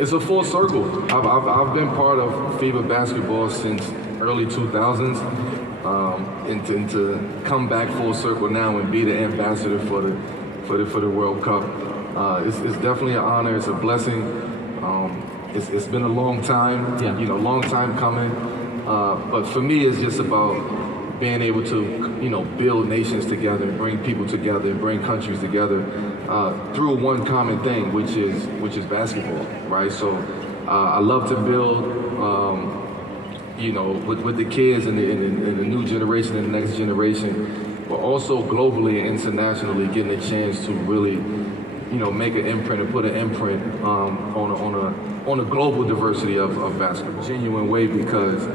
It's a full circle. I've been part of FIBA basketball since early 2000s, and to come back full circle now and be the ambassador for the World Cup, it's definitely an honor. It's a blessing. It's been a long time, long time coming. But for me, it's just about being able to, build nations together, and bring people together, and bring countries together through one common thing, which is basketball, right? So I love to build, with the kids and the new generation and the next generation, but also globally and internationally, getting a chance to really, make an imprint and put an imprint on a global diversity of basketball, genuine way, because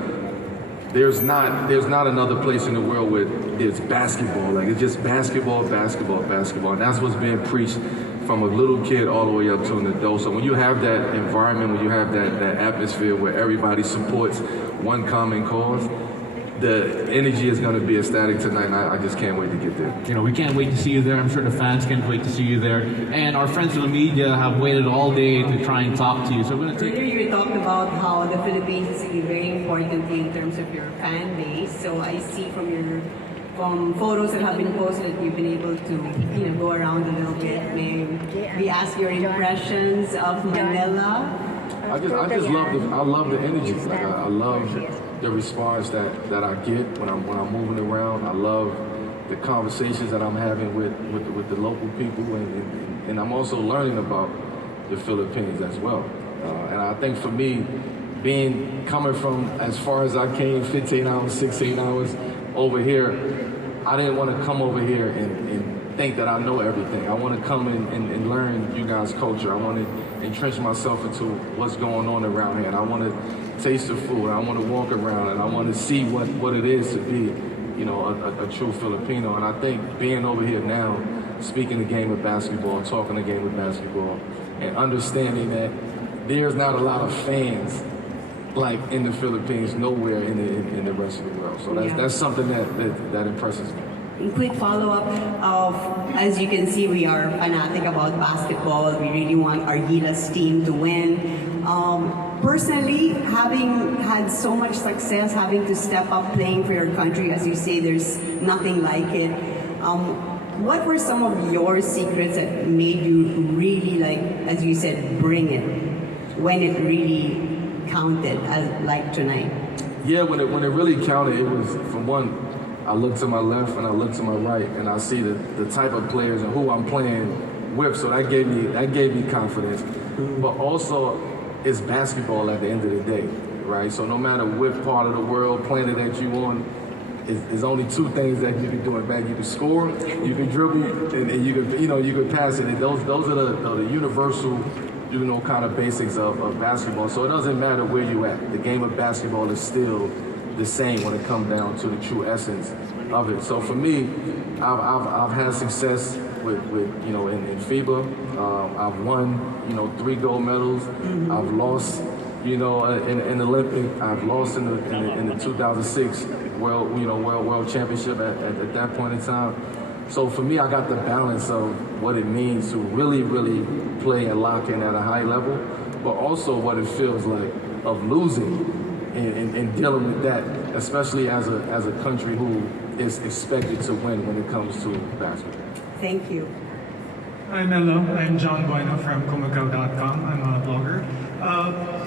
there's not another place in the world where there's basketball. Like, it's just basketball, basketball, basketball. And that's what's being preached from a little kid all the way up to an adult. So when you have that environment, when you have that atmosphere where everybody supports one common cause, the energy is going to be ecstatic tonight, and I just can't wait to get there. We can't wait to see you there. I'm sure the fans can't wait to see you there. And our friends in the media have waited all day to try and talk to you. So we're going to take... Earlier you talked about how the Philippines is very important in terms of your fan base. So I see from your photos that have been posted, you've been able to go around a little bit. May we ask your impressions of Manila? I love the energy. Like, I love the response that I get when I'm moving around. I love the conversations that I'm having with the local people, and I'm also learning about the Philippines as well. And I think for me, coming from as far as I came, 15 hours, 16 hours over here, I didn't want to come over here and think that I know everything. I want to come and learn you guys' culture. I want to entrench myself into what's going on around here, and I want to taste the food. I want to walk around, and I want to see what it is to be, a true Filipino. And I think being over here now, speaking the game of basketball, talking the game of basketball, and understanding that there's not a lot of fans like in the Philippines, nowhere in the rest of the world. So that's something that impresses me. Quick follow-up of, as you can see, we are fanatic about basketball. We really want our Gilas team to win. Personally, having had so much success, having to step up playing for your country, as you say, there's nothing like it. What were some of your secrets that made you really, as you said, bring it when it really counted, like tonight? Yeah, when it really counted, it was, from one, I look to my left and I look to my right, and I see the type of players and who I'm playing with. So that gave me confidence. But also, it's basketball at the end of the day, right? So no matter what part of the world, planet that you on, there's only two things that you can do in back. You can score, you can dribble, and you can pass it. And those are the universal, kind of basics of basketball. So it doesn't matter where you at. The game of basketball is still the same when it comes down to the true essence of it. So for me, I've had success with in FIBA. I've won 3 gold medals. Mm-hmm. I've lost in the Olympic. I've lost in the 2006 World Championship at that point in time. So for me, I got the balance of what it means to really, really play and lock in at a high level, but also what it feels like of losing and dealing with that, especially as a country who is expected to win when it comes to basketball. Thank you. Hi, Melo. I'm John Bueno from Kumakaw.com. I'm a blogger.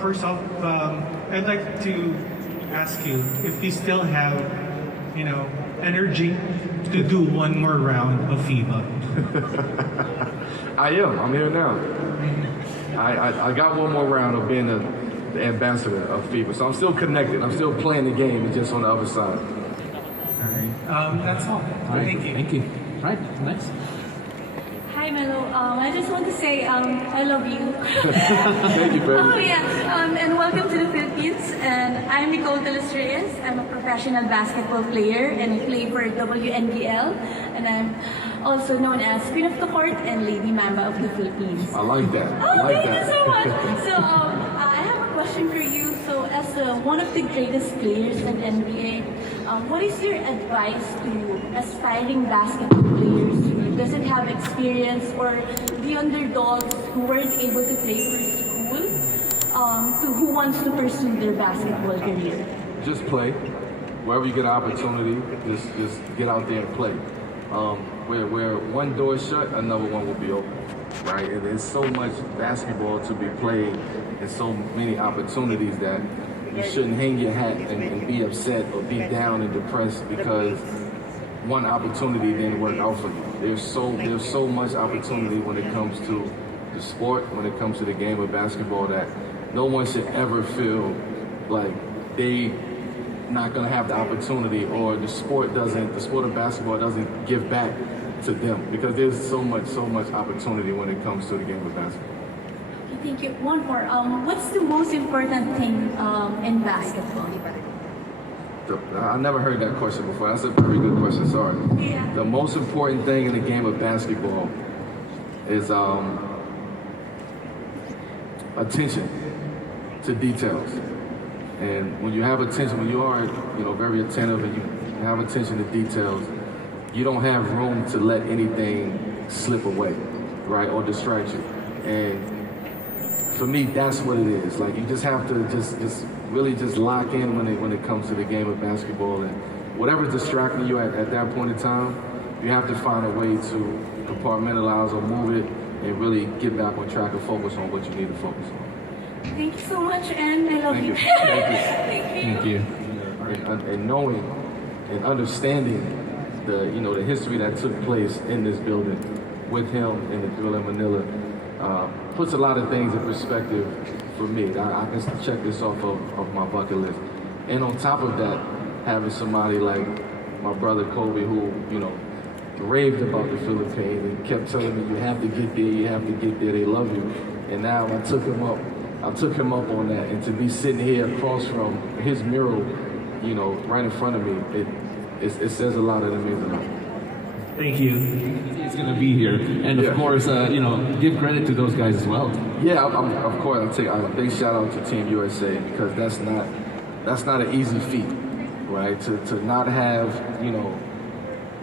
First off, I'd like to ask you if you still have, energy to do one more round of FIBA. I am. I'm here now. I got one more round of being the ambassador of FIBA, so I'm still connected. I'm still playing the game, it's just on the other side. All right. That's all. Thank you. Thank you. All right. Next. Hi, Melo. I just want to say I love you. Thank you, baby. Oh, yeah. And welcome to the Philippines. And I'm Nicole Reyes. I'm a professional basketball player, and I play for WNBL. And I'm also known as Queen of the Court and Lady Mamba of the Philippines. I like that. Oh, thank you so much. So I have a question for you. So as one of the greatest players in NBA, what is your advice to aspiring basketball players who doesn't have experience, or the underdogs who weren't able to play for school? to who wants to pursue their basketball career? Just play. Wherever you get an opportunity, just get out there and play. Where one door is shut, another one will be open, right? And there's so much basketball to be played and so many opportunities that you shouldn't hang your hat and be upset or be down and depressed because one opportunity didn't work out for you. There's so much opportunity when it comes to the sport, when it comes to the game of basketball, that no one should ever feel like they not going to have the opportunity, or the sport of basketball doesn't give back to them, because there's so much opportunity when it comes to the game of basketball. Okay, thank you. One more. What's the most important thing in basketball? I never heard that question before. That's a very good question. Sorry. Yeah. The most important thing in the game of basketball is attention to details. And when you have attention, when you are, very attentive and you have attention to details, you don't have room to let anything slip away, right, or distract you. And for me, that's what it is. Like, you just have to just really just lock in when it comes to the game of basketball, and whatever's distracting you at that point in time, you have to find a way to compartmentalize or move it and really get back on track and focus on what you need to focus on. Thank you so much, and I love Thank you. you. Thank you. Thank you. And knowing and understanding the history that took place in this building with him in the Drill in Manila puts a lot of things in perspective for me. I can check this off of my bucket list. And on top of that, having somebody like my brother Kobe, who raved about the Philippines and kept telling me, you have to get there, you have to get there, they love you. And now I took him up on that, and to be sitting here across from his mural, right in front of me, it says a lot, and it means a lot. Thank you. He's going to be here. And of course, give credit to those guys as well. Yeah, of course, I'll take a big shout out to Team USA, because that's not an easy feat, right? To not have,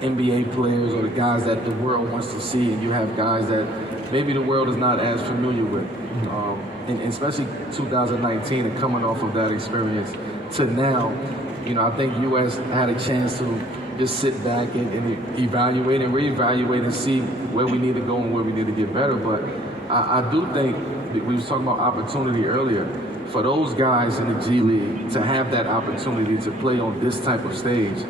NBA players or the guys that the world wants to see, and you have guys that maybe the world is not as familiar with. And especially 2019, and coming off of that experience to now, I think U.S. had a chance to just sit back and evaluate and reevaluate and see where we need to go and where we need to get better. But I do think, we was talking about opportunity earlier, for those guys in the G League to have that opportunity to play on this type of stage,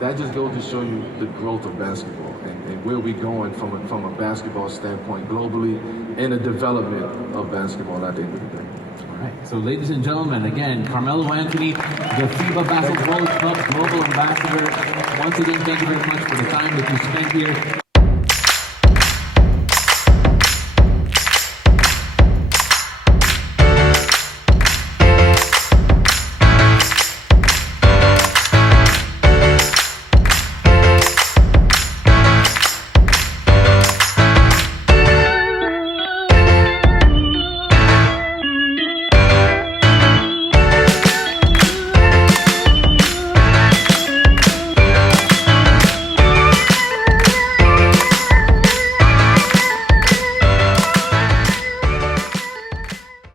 that just goes to show you the growth of basketball and where we're going from a basketball standpoint globally, and the development of basketball at the end of the day. All right. So, ladies and gentlemen, again, Carmelo Anthony, the FIBA Basketball World Cup Global Ambassador. Once again, thank you very much for the time that you spent here.